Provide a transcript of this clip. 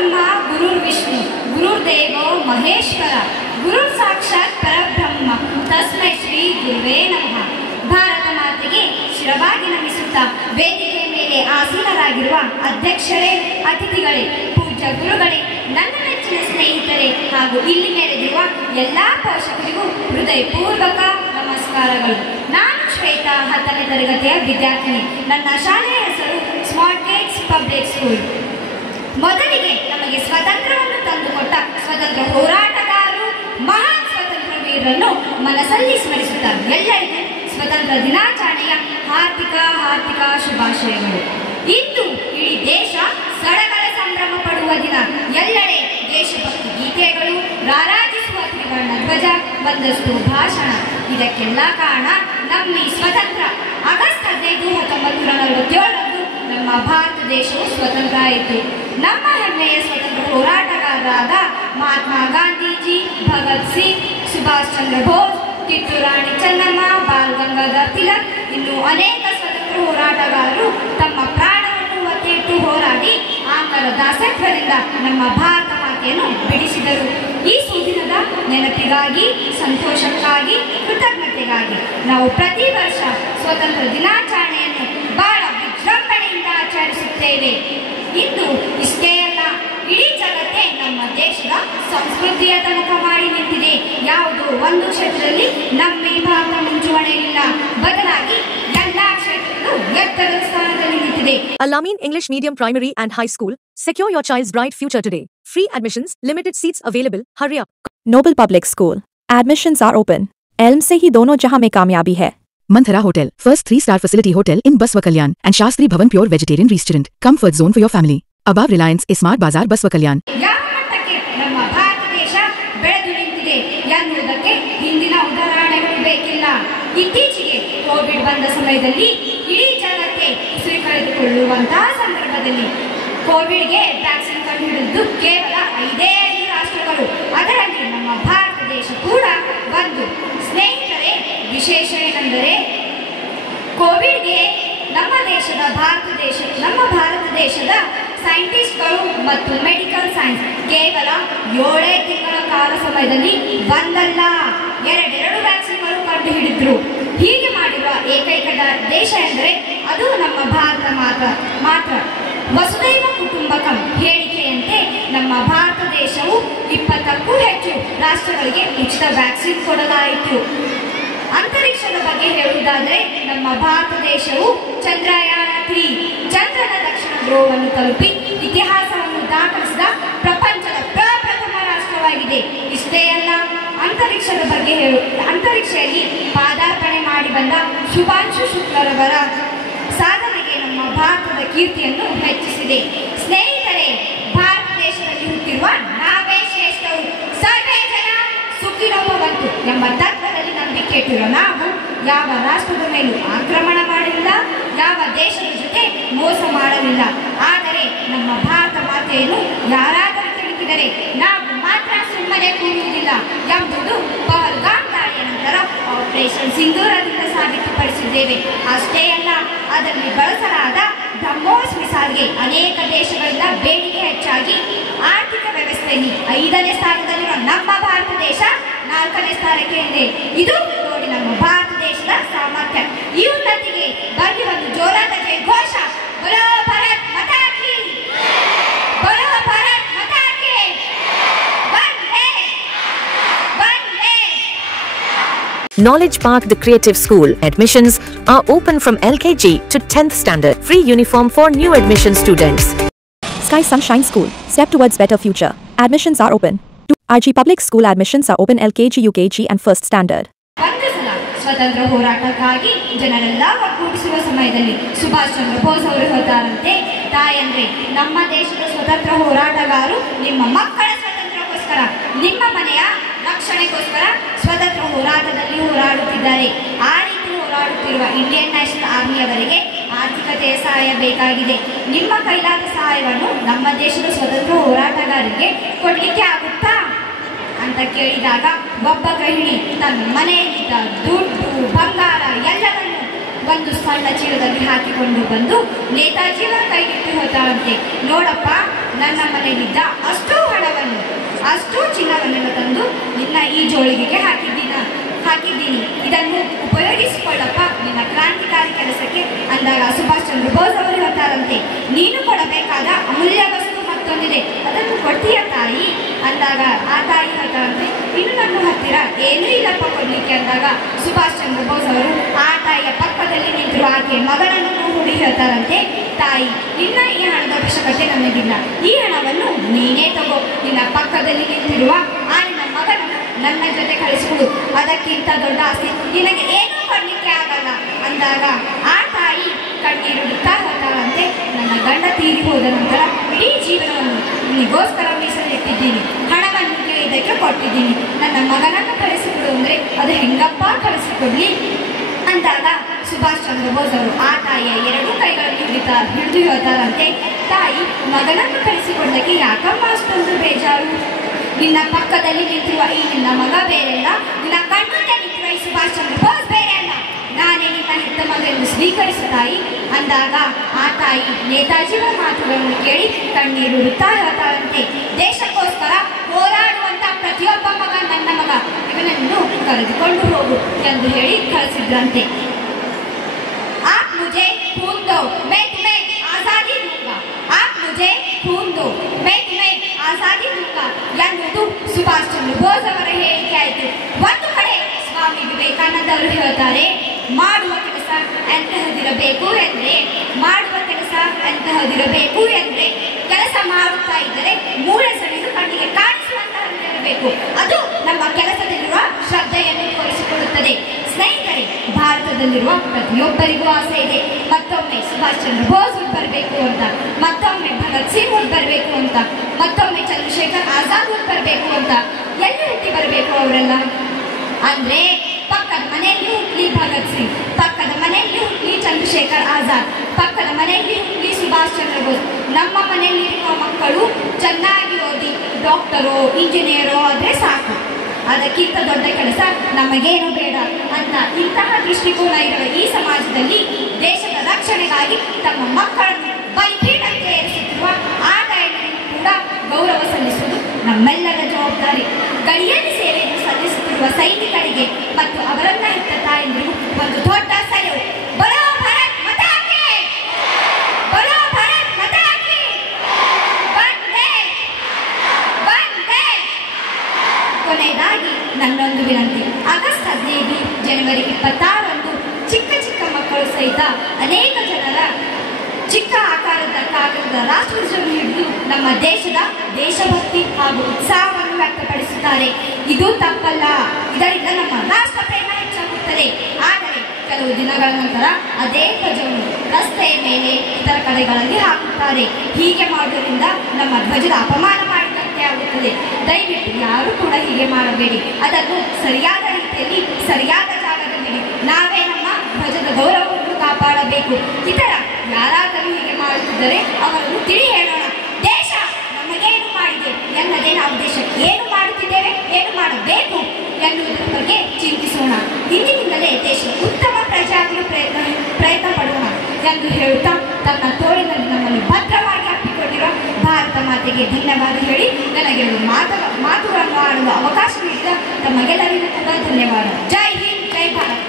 ಬ್ರಹ್ಮ ಗುರುರ್ ವಿಷ್ಣು ಗುರುರ್ದೇವೋ ಮಹೇಶ್ವರ ಗುರು ಸಾಕ್ಷಾತ್ ಪರಬ್ರಹ್ಮ ತಸ್ಮೈ ಶ್ರೀ ಗುರುವೇ ನಮಃ. ಭಾರತ ಮಾತೆಗೆ ಶಿರವಾಗಿ ನಮಿಸುತ್ತಾ ವೇದಿಕೆ ಮೇಲೆ ಆಸೀನರಾಗಿರುವ ಅಧ್ಯಕ್ಷರೇ, ಅತಿಥಿಗಳೇ, ಪೂಜ್ಯ ಗುರುಗಳೇ, ನನ್ನ ನೆಚ್ಚಿನ ಸ್ನೇಹಿತರೆ ಹಾಗೂ ಇಲ್ಲಿ ನೆರೆದಿರುವ ಎಲ್ಲಾ ಪೋಷಕರಿಗೂ ಹೃದಯಪೂರ್ವಕ ನಮಸ್ಕಾರಗಳು. ನಾನು ಶ್ವೇತಾ, 10ನೇ ತರಗತಿಯ ವಿದ್ಯಾರ್ಥಿನಿ. ನನ್ನ ಶಾಲೆಯ ಹೆಸರು ಸ್ಮಾರ್ಟ್ ಗೇಟ್ಸ್ ಪಬ್ಲಿಕ್ ಸ್ಕೂಲ್. ಮೊದಲಿಗೆ ನಮಗೆ ಸ್ವಾತಂತ್ರ್ಯವನ್ನು ತಂದುಕೊಟ್ಟ ಸ್ವತಂತ್ರ ಹೋರಾಟಗಾರರು, ಮಹಾನ್ ಸ್ವತಂತ್ರ ವೀರರನ್ನು ಮನಸ್ಸಲ್ಲಿ ಸ್ಮರಿಸುತ್ತಾರೆ. ಎಲ್ಲರಿಗೂ ಸ್ವತಂತ್ರ ದಿನಾಚರಣೆಯ ಹಾರ್ದಿಕ ಶುಭಾಶಯಗಳು. ಇಂದು ಇಡೀ ದೇಶ ಸಡಗರ ಸಂಭ್ರಮ ಪಡುವ ದಿನ. ಎಲ್ಲೆಡೆ ದೇಶಭಕ್ತಿ ಗೀತೆಗಳು, ರಾರಾಜಿಸುವ ತ್ರಿವರ್ಣ ಧ್ವಜ, ಒಂದಷ್ಟು ಭಾಷಣ. ಇದಕ್ಕೆಲ್ಲ ಕಾರಣ ನಮ್ಮ ಈ ಸ್ವತಂತ್ರ. ಆಗಸ್ಟ್ 15, 1947 ನಮ್ಮ ಭಾರತ ದೇಶವು ಸ್ವತಂತ್ರ ಆಯಿತು. ನಮ್ಮ ಹೆಮ್ಮೆಯ ಸ್ವತಂತ್ರ ಹೋರಾಟಗಾರರಾದ ಮಹಾತ್ಮ ಗಾಂಧೀಜಿ, ಭಗತ್ ಸಿಂಗ್, ಸುಭಾಷ್ ಚಂದ್ರ ಬೋಸ್, ಕಿತ್ತೂರು ರಾಣಿ ಚೆನ್ನಮ್ಮ, ಬಾಲ್ ಗಂಗಾಧರ್ ತಿಲಕ್, ಇನ್ನು ಅನೇಕ ಸ್ವತಂತ್ರ ಹೋರಾಟಗಾರರು ತಮ್ಮ ಪ್ರಾಣವನ್ನು ಒತ್ತೆಯಿಟ್ಟು ಹೋರಾಡಿ ಆಂಗ್ಲರ ದಾಸತ್ವದಿಂದ ನಮ್ಮ ಭಾರತ ಮಾತೆಯನ್ನು ಬಿಡಿಸಿದರು. ಈ ಸುದಿನದ ನೆನಪಿಗಾಗಿ, ಸಂತೋಷಕ್ಕಾಗಿ, ಕೃತಜ್ಞತೆಗಾಗಿ ನಾವು ಪ್ರತಿ ವರ್ಷ ಸ್ವತಂತ್ರ ದಿನಾಚರಣೆಯನ್ನು ಬಹಳ ವಿಜೃಂಭಣೆಯಿಂದ ಆಚರಿಸುತ್ತೇವೆ. ಇಂದು ಇಷ್ಟೇ ಅಲ್ಲ, ಇಡೀ ಜಗತ್ತೇ ನಮ್ಮ ದೇಶದ ಸಂಸ್ಕೃತಿಯತ್ತ ಮುಖ ಮಾಡಿ ನಿಂತಿದೆ. ಯಾವುದೋ ಒಂದು ಕ್ಷೇತ್ರದಲ್ಲಿ ನಮ್ಮ ಈ ಭಾರತ ಮುಂಚೂಣಿಯಲ್ಲಿಲ್ಲ, ಬದಲಾಗಿ ಎಲ್ಲಾ ಕ್ಷೇತ್ರಗಳು ಎತ್ತರದ ಸ್ಥಾನದಲ್ಲಿ ನಿಂತಿದೆ. Al-Amin English Medium Primary and High School. Secure your child's bright future today. Free admissions, limited seats available. Hurry up. Noble Public School. Admissions are open. Elm से ही दोनों जहां में कामयाबी है. Manthara Hotel, first 3-star facility hotel in Baswa Kalyan and Shastri Bhavan Pure Vegetarian Restaurant. Comfort zone for your family. Above Reliance Smart Bazaar Baswa Kalyan. ಯಾವ ಮಟ್ಟಕ್ಕೆ ನಮ್ಮ ಭಾರತ ದೇಶ ಬೆಳೆದು ನಿಂತಿದೆ ಎನ್ನುವುದಕ್ಕೆ ಹಿಂದಿನ ಉದಾಹರಣೆಗಳು ಬೇಕಿಲ್ಲ. ಇತ್ತೀಚೆಗೆ ಕೋವಿಡ್ ಬಂದ ಸಮಯದಲ್ಲಿ ಇಡೀ ಜಗತ್ತೇ ಉಸಿರು ಕಳೆದುಕೊಳ್ಳುವಂತಹ ಸಂದರ್ಭದಲ್ಲಿ ಕೋವಿಡ್ಗೆ ವ್ಯಾಕ್ಸಿನ್ ಕಂಡುಹಿಡಿದು ಕೇವಲ 5 ರಾಷ್ಟ್ರಗಳು, ಅದರಲ್ಲಿ ನಮ್ಮ ಭಾರತ ದೇಶ ಕೂಡ ಒಂದು. ಸ್ನೇಹಿತರೆ, ವಿಶೇಷ ಏನೆಂದರೆ ಕೋವಿಡ್ಗೆ ನಮ್ಮ ಭಾರತ ದೇಶದ ಸೈಂಟಿಸ್ಟ್ಗಳು ಮತ್ತು ಮೆಡಿಕಲ್ ಸೈನ್ಸ್ ಕೇವಲ 7 ತಿಂಗಳ ಕಾಲ ಸಮಯದಲ್ಲಿ ಒಂದಲ್ಲ ಎರಡೆರಡು ವ್ಯಾಕ್ಸಿನ್ಗಳು ಕಂಡುಹಿಡಿದ್ರು. ಹೀಗೆ ಮಾಡಿರುವ ಏಕೈಕ ದೇಶ ಎಂದರೆ ಅದು ನಮ್ಮ ಭಾರತ ಮಾತ್ರ. ವಸುದೈವ ಕುಟುಂಬಕಂ ಹೇಳಿಕೆಯಂತೆ ನಮ್ಮ ಭಾರತ ದೇಶವು 20ಕ್ಕೂ ಹೆಚ್ಚು ರಾಷ್ಟ್ರಗಳಿಗೆ ಉಚಿತ ವ್ಯಾಕ್ಸಿನ್ ಕೊಡಲಾಯಿತು. ಅಂತರಿಕ್ಷದ ಬಗ್ಗೆ ಹೇಳುವುದಾದರೆ ನಮ್ಮ ಭಾರತ ದೇಶವು ಚಂದ್ರಯಾನ 3 ಚಂದ್ರನ ದಕ್ಷಿಣ ಧ್ರುವವನ್ನು ತಲುಪಿ ಇತಿಹಾಸವನ್ನು ದಾಖಲಿಸಿದ ಪ್ರಪಂಚದ ಪ್ರಪ್ರಥಮ ರಾಷ್ಟ್ರವಾಗಿದೆ. ಇಷ್ಟೇ ಅಲ್ಲ, ಅಂತರಿಕ್ಷದಲ್ಲಿ ಪಾದಾರ್ಪಣೆ ಮಾಡಿ ಬಂದ ಶುಭಾಂಶು ಶುಕ್ಲರವರ ಸಾಧನೆಗೆ ನಮ್ಮ ಭಾರತದ ಕೀರ್ತಿಯನ್ನು ಹೆಚ್ಚಿಸಿದೆ. ಸ್ನೇಹಿತರೆ, ಭಾರತ ದೇಶದಲ್ಲಿ ಹುಟ್ಟಿರುವ ನಾವೇ ಶ್ರೇಷ್ಠರು. ಸರ್ವೇ ಜನ ಸುಖಿನೋ ಭವಂತು ಎಂಬ ತತ್ವದಲ್ಲಿ ನಂಬಿಕೆ ಇಟ್ಟಿರುವ ನಾವು ಯಾವ ರಾಷ್ಟ್ರದ ಮೇಲೂ ಆಕ್ರಮಣ ಮಾಡಲಿಲ್ಲ, ಯಾವ ದೇಶದ ಜೊತೆ ಮೋಸ ಮಾಡಲಿಲ್ಲ. ಆದರೆ ನಮ್ಮ ಭಾರತ ಮಾತೆಯನ್ನು ಯಾರಾದರೂ ಕೆಣಕಿದರೆ ನಾವು ಮಾತ್ರ ಸುಮ್ಮನೆ ಕೂರುವುದಿಲ್ಲ ಎಂಬುದು ಪಹಲ್ಗಾಮ್ ದಾಳಿಯ ನಂತರ ಆಪರೇಷನ್ ಸಿಂಧೂರದಿಂದ ಸಾಬೀತುಪಡಿಸಿದ್ದೇವೆ. ಅಷ್ಟೇ ಅಲ್ಲ, ಅದರಲ್ಲಿ ಬಳಸಲಾದ ಬ್ರಹ್ಮೋಸ್ ಮಿಸೈಲ್ಗೆ ಅನೇಕ ದೇಶಗಳಿಂದ ಬೇಡಿಕೆ ಹೆಚ್ಚಾಗಿ ಆರ್ಥಿಕ ವ್ಯವಸ್ಥೆಯಲ್ಲಿ 5ನೇ ಸ್ಥಾನದಲ್ಲಿರುವ ನಮ್ಮ ಭಾರತ ದೇಶ 4ನೇ ಸ್ಥಾನಕ್ಕೆ ಇದೆ. ಇದು ನೋಡಿ ನಮ್ಮ ಭಾರತ ದೇಶದ ಸಾಮರ್ಥ್ಯ. ಈ ಉನ್ನತಿಗೆ ಬನ್ನಿ ಒಂದು ಜೋರಾದ ಜೈ ಘೋಷ. ಬರೋ ಭಾರತ್ ಮಾತಾ ಕಿ, ಬರೋ ಭಾರತ್ ಮಾತಾ ಕಿ, Vande Vande. Knowledge Park The Creative School. Admissions are open from LKG to 10th standard. Free uniform for new admission students. Sky Sunshine School. Step towards better future. Admissions are open. To RG Public School admissions are open LKG, UKG and 1st standard. ಒಂದು ಸಲ ಸ್ವತಂತ್ರ ಹೋರಾಟಕ್ಕಾಗಿ ಜನರೆಲ್ಲ ಒಗ್ಗೂಡಿಸುವ ಸಮಯದಲ್ಲಿ ಸುಭಾಷ್ ಚಂದ್ರ ಬೋಸ್ ಅವರು ಹೇಳ್ತಾರಂತೆ, ತಾಯಂದ್ರೆ ನಮ್ಮ ದೇಶದ ಸ್ವತಂತ್ರ ಹೋರಾಟಗಾರರು ನಿಮ್ಮ ಮಕ್ಕಳ ಸ್ವಾತಂತ್ರ್ಯಕ್ಕೋಸ್ಕರ, ನಿಮ್ಮ ಮನೆಯ ರಕ್ಷಣೆಗೋಸ್ಕರ ಸ್ವತಂತ್ರ ಹೋರಾಟದಲ್ಲಿ ಹೋರಾಡುತ್ತಿದ್ದಾರೆ. ಆ ರೀತಿ ಹೋರಾಡುತ್ತಿರುವ ಇಂಡಿಯನ್ ನ್ಯಾಷನಲ್ ಆರ್ಮಿಯವರಿಗೆ ಆರ್ಥಿಕತೆಯ ಸಹಾಯ ಬೇಕಾಗಿದೆ. ನಿಮ್ಮ ಕೈಲಾದ ಸಹಾಯವನ್ನು ನಮ್ಮ ದೇಶದ ಸ್ವತಂತ್ರ ಹೋರಾಟಗಾರರಿಗೆ ಕೊಡಲಿಕ್ಕೆ ಆಗುತ್ತಾ ಅಂತ ಕೇಳಿದಾಗ ಒಬ್ಬ ಗೃಹಿಣಿ ತನ್ನ ಮನೆಯಲ್ಲಿದ್ದ ದುಡ್ಡು, ಬಂಗಾರ ಎಲ್ಲವನ್ನು ಒಂದು ಸಣ್ಣ ಚೀಲದಲ್ಲಿ ಹಾಕಿಕೊಂಡು ಬಂದು ನೇತಾಜಿಯವರ ಕೈಗಿಟ್ಟು ಹೋತಾಳಂತೆ. ನೋಡಪ್ಪ, ನನ್ನ ಮನೆಯಲ್ಲಿದ್ದ ಅಷ್ಟೂ ಹಣವನ್ನು, ಅಷ್ಟೂ ಚಿನ್ನವನ್ನೆಲ್ಲ ತಂದು ನಿನ್ನ ಈ ಜೋಳಿಗೆಗೆ ಹಾಕಿದ್ದೀನಿ, ಇದನ್ನು ಉಪಯೋಗಿಸಿಕೊಳ್ಳಪ್ಪ ನಿನ್ನ ಕ್ರಾಂತಿಕಾರಿ ಕೆಲಸಕ್ಕೆ ಅಂದಾಗ ಸುಭಾಷ್ ಚಂದ್ರ ಬೋಸ್ ಅವರು ಹೇಳ್ತಾರಂತೆ, ನೀನು ಕೊಡಬೇಕಾದ ಅಮೂಲ್ಯ ವಸ್ತು ಮತ್ತೊಂದಿದೆ, ಅದನ್ನು ಕೊಡ್ತೀಯ ತಾಯಿ ಅಂದಾಗ ಆ ತಾಯಿ ಹೇಳ್ತಾರಂತೆ, ಇನ್ನು ನನ್ನ ಹತ್ತಿರ ಏನೂ ಇಲ್ಲಪ್ಪ ಕೊಡ್ಲಿಕ್ಕೆ ಅಂದಾಗ ಸುಭಾಷ್ ಚಂದ್ರ ಬೋಸ್ ಅವರು ಆ ತಾಯಿಯ ಪಕ್ಕದಲ್ಲಿ ನಿಂತಿರುವ ಆಕೆ ಮಗಳನ್ನು ಹುಡಿ ಹೇಳ್ತಾರಂತೆ, ತಾಯಿ ನಿನ್ನ ಈ ಹಣದ ಅವಶ್ಯಕತೆ ನನಗಿಲ್ಲ, ಈ ಹಣವನ್ನು ನೀನೇ ತಗೋ, ನಿನ್ನ ಪಕ್ಕದಲ್ಲಿ ನಿಂತಿರುವ ಆ ನಿನ್ನ ಮಗನನ್ನು ನನ್ನ ಜೊತೆ ಕಳಿಸಿಕೊಡು, ಅದಕ್ಕಿಂತ ದೊಡ್ಡ ಆಸ್ತಿ ನಿನಗೆ ಏನೂ ಕೊಡ್ಲಿಕ್ಕೆ ಆಗಲ್ಲ ಅಂದಾಗ ಆ ತಾಯಿ ಕಣ್ಣೀರುಡುತ್ತಾ ಹೇಳ್ತಾಳಂತೆ, ನನ್ನ ಗಂಡ ತೀರಿ ಹೋದ ನಂತರ ಇಡೀ ಜೀವನವನ್ನು ನಿಗೋಸ್ಕರ ಮೀಸಲಿಟ್ಟಿದ್ದೀನಿ, ಹಣವನ್ನು ಕೇಳಿದ್ದಕ್ಕೆ ಕೊಟ್ಟಿದ್ದೀನಿ, ನನ್ನ ಮಗನನ್ನು ಕಳಿಸಿಕೊಡು ಅಂದರೆ ಅದು ಹೆಂಗಪ್ಪ ಕಳಿಸಿಕೊಡ್ಲಿ ಅಂದಾಗ ಸುಭಾಷ್ ಚಂದ್ರ ಬೋಸ್ ಅವರು ಆ ತಾಯಿಯ ಎರಡೂ ಕೈಗಳನ್ನು ಹಿಡಿದು ಹೇಳ್ತಾರಂತೆ, ತಾಯಿ ಮಗನನ್ನು ಕಳಿಸಿಕೊಡಲಿಕ್ಕೆ ಯಾಕಮ್ಮ ಅಷ್ಟೊಂದು ಬೇಜಾರು, ನಿನ್ನ ಪಕ್ಕದಲ್ಲಿ ನಿಂತಿರುವ ಈ ನಿನ್ನ ಮಗ ಬೇರೆಲ್ಲ, ನಿನ್ನ ಕಣ್ಮುಂದೆ ನಿಂತಿರುವ ಈ ಸುಭಾಷ್ ಚಂದ್ರ ಬೋಸ್ ಬೇರೆ ಅಲ್ಲ, ನಾನೇ ನಿನ್ನ ಹೆತ್ತ ಮಗನ್ನು ಸ್ವೀಕರಿಸು ತಾಯಿ ಅಂದಾಗ ಆ ತಾಯಿ ನೇತಾಜಿಯವರ ಮಾತುಗಳನ್ನು ಕೇಳಿ ಕಣ್ಣೀರುಡುತ್ತಾ ಹೇಳ್ತಾರಂತೆ, ದೇಶಕ್ಕೋಸ್ಕರ ಹೋರಾಡುವಂತ ಪ್ರತಿಯೊಬ್ಬ ಮಗ ನನ್ನ ಮಗ, ಇವನನ್ನು ಕರೆದುಕೊಂಡು ಹೋಗು ಎಂದು ಹೇಳಿ ಕಳಿಸಿದ್ರಂತೆ. आप मुझे खून दो मैं तुम्हें आजादी दूंगा, आप मुझे खून दो मैं तुम्हें आजादी दूंगा ಎನ್ನುವುದು ಸುಭಾಷ್ ಚಂದ್ರ ಬೋಸ್ ಅವರ ಹೇಳಿಕೆ ಆಯಿತು. ಒಂದು ಕಡೆ ಸ್ವಾಮಿ ವಿವೇಕಾನಂದ ಅವರು ಹೇಳ್ತಾರೆ, ಮಾಡುವ ಕೆಲಸ ಎಂತಹದಿರಬೇಕು ಎಂದ್ರೆ ಕೆಲಸ ಮಾಡುತ್ತಾ ಇದ್ದರೆ ಮೂಳೆ ಸರಿದು ಕಣ್ಣಿಗೆ ಕಾಣಿಸುವಂತಹದಿರಬೇಕು, ಅದು ನಮ್ಮ ಕೆಲಸದಲ್ಲಿರುವ ಶ್ರದ್ಧೆಯನ್ನು ತೋರಿಸಿಕೊಳ್ಳುತ್ತದೆ. ಸ್ನೇಹಿತರೆ, ಭಾರತದಲ್ಲಿರುವ ಪ್ರತಿಯೊಬ್ಬರಿಗೂ ಆಸೆ ಇದೆ, ಮತ್ತೊಮ್ಮೆ ಸುಭಾಷ್ ಚಂದ್ರ ಬೋಸ್ ಬರಬೇಕು ಅಂತ, ಮತ್ತೊಮ್ಮೆ ಭಗತ್ ಸಿಂಗ್ ಬರಬೇಕು ಅಂತ, ಮತ್ತೊಮ್ಮೆ ಚಂದ್ರಶೇಖರ್ ಆಜಾದ್ ಬರಬೇಕು ಅಂತ. ಎಲ್ಲಿ ಹುಟ್ಟಿ ಬರಬೇಕು ಅವರೆಲ್ಲ ಅಂದ್ರೆ ಪಕ್ಕದ ಮನೆಯಲ್ಲಿ ಹುಟ್ಲಿ ಭಗತ್ ಸಿಂಗ್, ಪಕ್ಕದ ಮನೆಯಲ್ಲಿ ಹುಟ್ಲಿ ಚಂದ್ರಶೇಖರ್ ಆಜಾದ್, ಪಕ್ಕದ ಮನೆಯಲ್ಲಿ ಹುಟ್ಲಿ ಸುಭಾಷ್ ಚಂದ್ರ ಬೋಸ್. ನಮ್ಮ ಮನೆಯಲ್ಲಿರುವ ಮಕ್ಕಳು ಚೆನ್ನಾಗಿ ಓದಿ ಡಾಕ್ಟರೋ ಇಂಜಿನಿಯರೋ ಆದರೆ ಸಾಕು, ಅದಕ್ಕಿಂತ ದೊಡ್ಡ ಕೆಲಸ ನಮಗೇನು ಬೇಡ ಅಂತ ಇಂತಹ ದೃಷ್ಟಿಕೋನ ಇರುವ ಈ ಸಮಾಜದಲ್ಲಿ ದೇಶದ ರಕ್ಷಣೆಗಾಗಿ ತಮ್ಮ ಮಕ್ಕಳನ್ನು ಬಲಿಪೀಠಕ್ಕೆ ಏರಿಸುತ್ತಿರುವ ಆ ತಾಯಂದಿರಿಗೂ ಕೂಡ ಗೌರವ ಸಲ್ಲಿಸುವುದು ನಮ್ಮೆಲ್ಲರ ಜವಾಬ್ದಾರಿ. ಗಡಿಯಲ್ಲಿ ಸೇವೆಯನ್ನು ಸಲ್ಲಿಸುತ್ತಿರುವ ಸೈನಿಕರಿಗೆ ಮತ್ತು ಅವರನ್ನ ಹೆತ್ತ ತಾಯಂದಿರಿಗೂ ಒಂದು ದೊಡ್ಡ ಸಲಹೆ, ಬರೋ ಭಾರತ್ ಮಾತಾ ಕೀ, ಬರೋ ಭಾರತ್ ಮಾತಾ ಕೀ, ವಂದೇ ವಂದೇ. ಕೊನೆಯದಾಗಿ ನನ್ನೊಂದು ವಿನಂತಿ, ಆಗಸ್ಟ್ 15 ಜನವರಿ 26ರಂದು ಚಿಕ್ಕ ಚಿಕ್ಕ ಮಕ್ಕಳು ಸಹಿತ ಅನೇಕ ಜನರ ಚಿಕ್ಕ ಆಕಾರದ ಕಾಗದದ ರಾಷ್ಟ್ರಧ್ವಜವನ್ನು ಹಿಡಿದು ನಮ್ಮ ದೇಶದ ದೇಶಭಕ್ತಿ ಹಾಗೂ ಉತ್ಸಾಹವನ್ನು ವ್ಯಕ್ತಪಡಿಸುತ್ತಾರೆ. ಇದು ತಪ್ಪಲ್ಲ, ಇದರಿಂದ ನಮ್ಮ ರಾಷ್ಟ್ರ ಪ್ರೇಮ ಹೆಚ್ಚಾಗುತ್ತದೆ. ಆದರೆ ಕೆಲವು ದಿನಗಳ ನಂತರ ಅದೇ ಧ್ವಜವನ್ನು ರಸ್ತೆಯ ಮೇಲೆ ಇತರ ಕಡೆಗಳಲ್ಲಿ ಹಾಕುತ್ತಾರೆ. ಹೀಗೆ ಮಾಡುವುದರಿಂದ ನಮ್ಮ ಧ್ವಜದ ಅಪಮಾನ ಮಾಡಿದಂತೆ ಆಗುತ್ತದೆ. ದಯವಿಟ್ಟು ಯಾರು ಕೂಡ ಹೀಗೆ ಮಾಡಬೇಡಿ, ಅದನ್ನು ಸರಿಯಾದ ರೀತಿಯಲ್ಲಿ ಸರಿಯಾದ ಜಾಗದಲ್ಲಿ ನಾವೇ ನಮ್ಮ ಧ್ವಜದ ಗೌರವವನ್ನು ಕಾಪಾಡಬೇಕು. ಇತರ ಯಾರಾದರೂ ಹೀಗೆ ಮಾಡುತ್ತಿದ್ದರೆ ಅವರನ್ನು ತಿಳಿ ಹೇಳೋಣ, ದೇಶ ನಮಗೇನು ಮಾಡಿದೆ ಎನ್ನದೇ ನಾವು ದೇಶಕ್ಕೆ ಏನು ಮಾಡುತ್ತಿದ್ದೇವೆ, ಏನು ಮಾಡಬೇಕು ಎನ್ನುವುದರ ಬಗ್ಗೆ ಚಿಂತಿಸೋಣ. ಇಂದಿನಿಂದಲೇ ದೇಶದ ಉತ್ತಮ ಪ್ರಜೆಯಾಗಲು ಪ್ರಯತ್ನ ಪಡೋಣ ಎಂದು ಹೇಳುತ್ತಾ ತನ್ನ ತೋಳಿನಲ್ಲಿ ನಮ್ಮನ್ನು ಭದ್ರವಾಗಿ ಅಪ್ಪಿಕೊಂಡಿರುವ ಭಾರತ ಮಾತೆಗೆ ಧನ್ಯವಾದ ಹೇಳಿ ನನಗೆ ಮಾತುಗಳನ್ನು ಆಡಲು ಅವಕಾಶ ನೀಡಿದ ತಮಗೆಲ್ಲರಿಗೂ ಕೂಡ ಧನ್ಯವಾದ. ಜೈ ಹಿಂದ್, ಜೈ ಭಾರತ್.